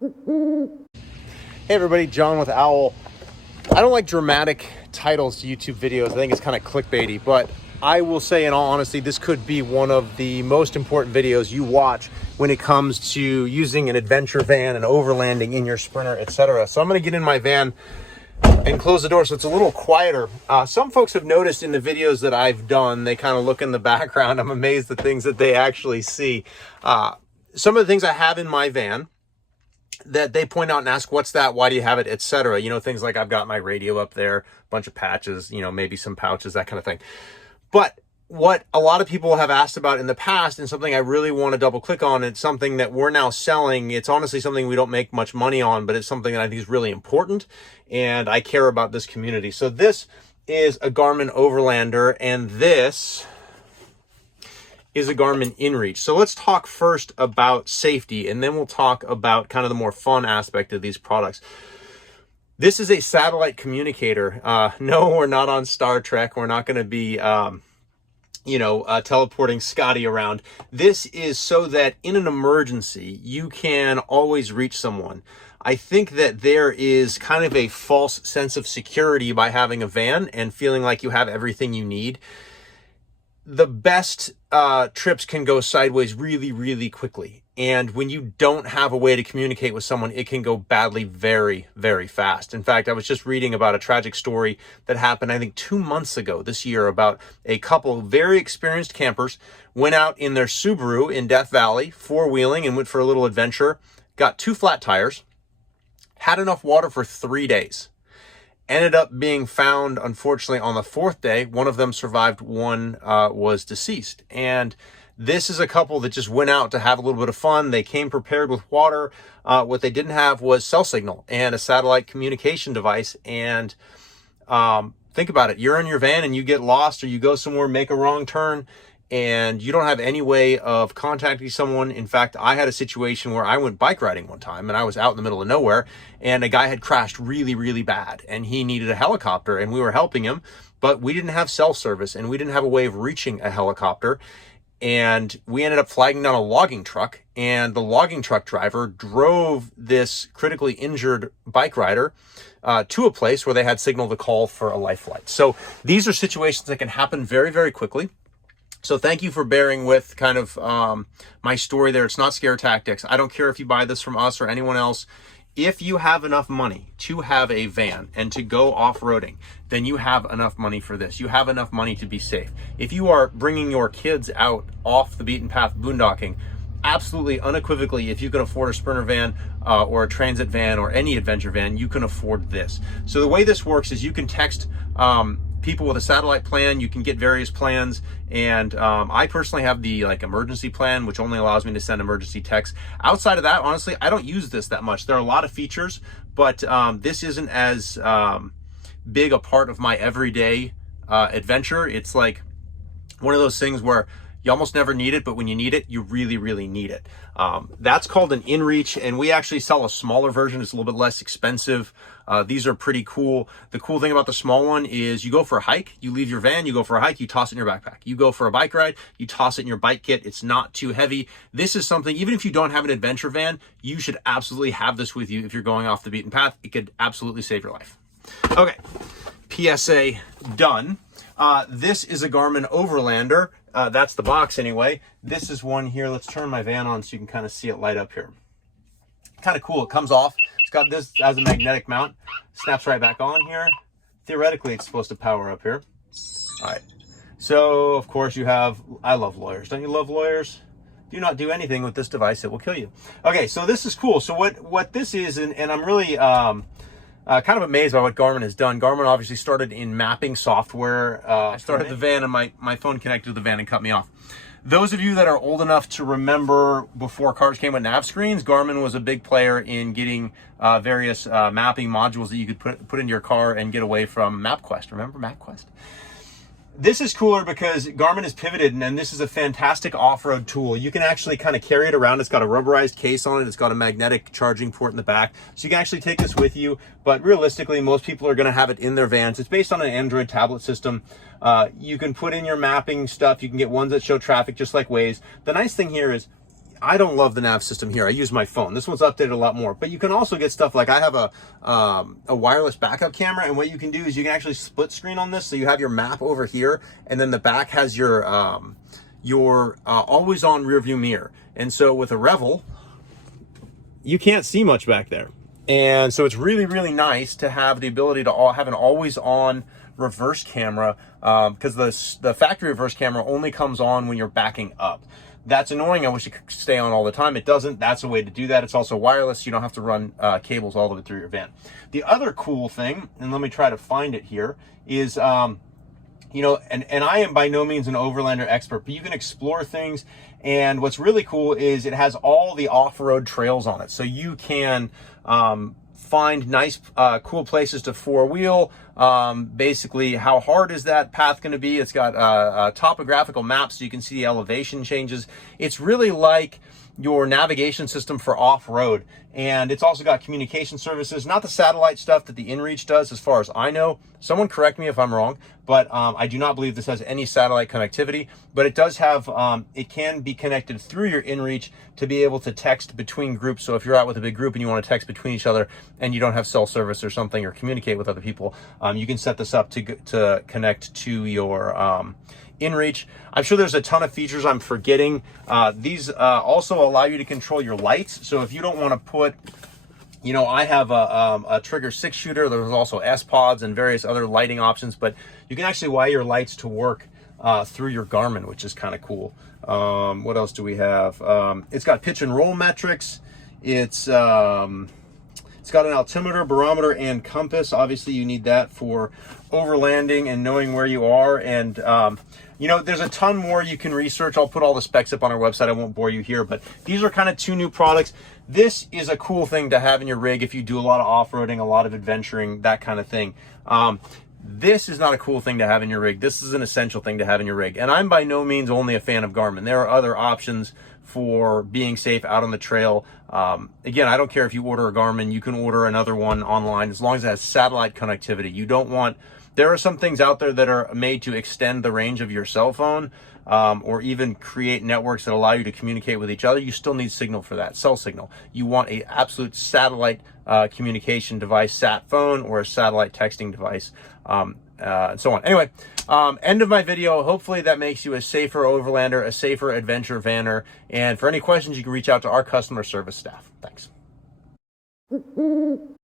Hey everybody, John with Owl. I don't like dramatic titles to YouTube videos. I think it's kind of clickbaity, but I will say in all honesty, this could be one of the most important videos you watch when it comes to using an adventure van and overlanding in your Sprinter, etc. So I'm going to get in my van and close the door so it's a little quieter. Some folks have noticed in the videos that I've done, they kind of look in the background. I'm amazed at things that they actually see. Some of the things I have in my van that they point out and ask, what's that? Why do you have it? Etc. You know, things like I've got my radio up there, a bunch of patches, you know, maybe some pouches, that kind of thing. But what a lot of people have asked about in the past, and something I really want to double click on, it's something that we're now selling. It's honestly something we don't make much money on, but it's something that I think is really important. And I care about this community. So this is a Garmin Overlander, and this is a Garmin Inreach. So let's talk first about safety, and then we'll talk about kind of the more fun aspect of these products. This is a satellite communicator. No, we're not on Star Trek. We're not going to be, teleporting Scotty around. This is so that in an emergency, you can always reach someone. I think that there is kind of a false sense of security by having a van and feeling like you have everything you need. The best trips can go sideways really, really quickly. And when you don't have a way to communicate with someone, it can go badly very, very fast. In fact, I was just reading about a tragic story that happened, I think 2 months ago this year, about a couple very experienced campers went out in their Subaru in Death Valley, four-wheeling, and went for a little adventure, got 2 flat tires, had enough water for 3 days. Ended up being found, unfortunately, on the 4th day. One of them survived, one was deceased. And this is a couple that just went out to have a little bit of fun. They came prepared with water. What they didn't have was cell signal and a satellite communication device. And think about it. You're in your van and you get lost, or you go somewhere, make a wrong turn, and you don't have any way of contacting someone. In fact, I had a situation where I went bike riding one time and I was out in the middle of nowhere, and a guy had crashed really, really bad and he needed a helicopter, and we were helping him, but we didn't have cell service and we didn't have a way of reaching a helicopter. And we ended up flagging down a logging truck, and the logging truck driver drove this critically injured bike rider to a place where they had signal to call for a life flight. So these are situations that can happen very, very quickly. So thank you for bearing with kind of my story there. It's not scare tactics. I don't care if you buy this from us or anyone else. If you have enough money to have a van and to go off-roading, then you have enough money for this. You have enough money to be safe. If you are bringing your kids out off the beaten path boondocking, absolutely unequivocally, if you can afford a Sprinter van or a transit van or any adventure van, you can afford this. So the way this works is you can text people with a satellite plan. You can get various plans, and I personally have the emergency plan, which only allows me to send emergency texts. Outside of that, honestly, I don't use this that much. There are a lot of features, but this isn't as big a part of my everyday adventure. It's like one of those things where you almost never need it, but when you need it, you really, really need it. That's called an Inreach, and we actually sell a smaller version. It's a little bit less expensive. These are pretty cool. The cool thing about the small one is you go for a hike, you leave your van, you go for a hike, you toss it in your backpack. You go for a bike ride, you toss it in your bike kit. It's not too heavy. This is something, even if you don't have an adventure van, you should absolutely have this with you if you're going off the beaten path. It could absolutely save your life. Okay, PSA done. This is a Garmin Overlander. That's the box anyway. This is one here. Let's turn my van on so you can kind of see it light up here. Kind of cool. It comes off. It's got this as a magnetic mount. Snaps right back on here. Theoretically, it's supposed to power up here. All right. So, of course, you have... I love lawyers. Don't you love lawyers? Do not do anything with this device. It will kill you. Okay, so this is cool. So what this is, and I'm really... kind of amazed by what Garmin has done. Garmin obviously started in mapping software. I started the van and my phone connected to the van and cut me off. Those of you that are old enough to remember before cars came with nav screens, Garmin was a big player in getting various mapping modules that you could put into your car and get away from MapQuest. Remember MapQuest? This is cooler because Garmin has pivoted, and this is a fantastic off-road tool. You can actually kind of carry it around. It's got a rubberized case on it. It's got a magnetic charging port in the back. So you can actually take this with you, but realistically, most people are going to have it in their vans. It's based on an Android tablet system. You can put in your mapping stuff. You can get ones that show traffic just like Waze. The nice thing here is I don't love the nav system here. I use my phone. This one's updated a lot more, but you can also get stuff like I have a wireless backup camera, and what you can do is you can actually split screen on this. So you have your map over here, and then the back has your always on rear view mirror. And so with a Revel, you can't see much back there. And so it's really, really nice to have the ability to have an always on reverse camera, because the factory reverse camera only comes on when you're backing up. That's annoying. I wish it could stay on all the time. It doesn't. That's a way to do that. It's also wireless. You don't have to run cables all the way through your van. The other cool thing, and let me try to find it here, is you know, and I am by no means an Overlander expert, but you can explore things. And what's really cool is it has all the off-road trails on it. So you can find nice, cool places to four-wheel. Basically, how hard is that path going to be? It's got topographical maps so you can see the elevation changes. It's really like your navigation system for off-road. And it's also got communication services, not the satellite stuff that the Inreach does, as far as I know. Someone correct me if I'm wrong, but I do not believe this has any satellite connectivity, but it does have, it can be connected through your Inreach to be able to text between groups. So if you're out with a big group and you want to text between each other and you don't have cell service or something, or communicate with other people, you can set this up to connect to your Inreach. I'm sure there's a ton of features I'm forgetting. These also allow you to control your lights. So if you don't want to put, you know, I have a Trigger 6-shooter. There's also S-Pods and various other lighting options, but you can actually wire your lights to work through your Garmin, which is kind of cool. What else do we have? It's got pitch and roll metrics. It's got an altimeter, barometer, and compass. Obviously, you need that for overlanding and knowing where you are. And you know, there's a ton more you can research. I'll put all the specs up on our website. I won't bore you here, but these are kind of two new products. This is a cool thing to have in your rig if you do a lot of off-roading, a lot of adventuring, that kind of thing. This is not a cool thing to have in your rig. This is an essential thing to have in your rig. And I'm by no means only a fan of Garmin. There are other options for being safe out on the trail. Again, I don't care if you order a Garmin, you can order another one online as long as it has satellite connectivity. You don't want, there are some things out there that are made to extend the range of your cell phone, or even create networks that allow you to communicate with each other. You still need signal for that, cell signal. You want a absolute satellite communication device, sat phone, or a satellite texting device, and so on. Anyway, end of my video. Hopefully that makes you a safer overlander, a safer adventure vanner. And for any questions, you can reach out to our customer service staff. Thanks.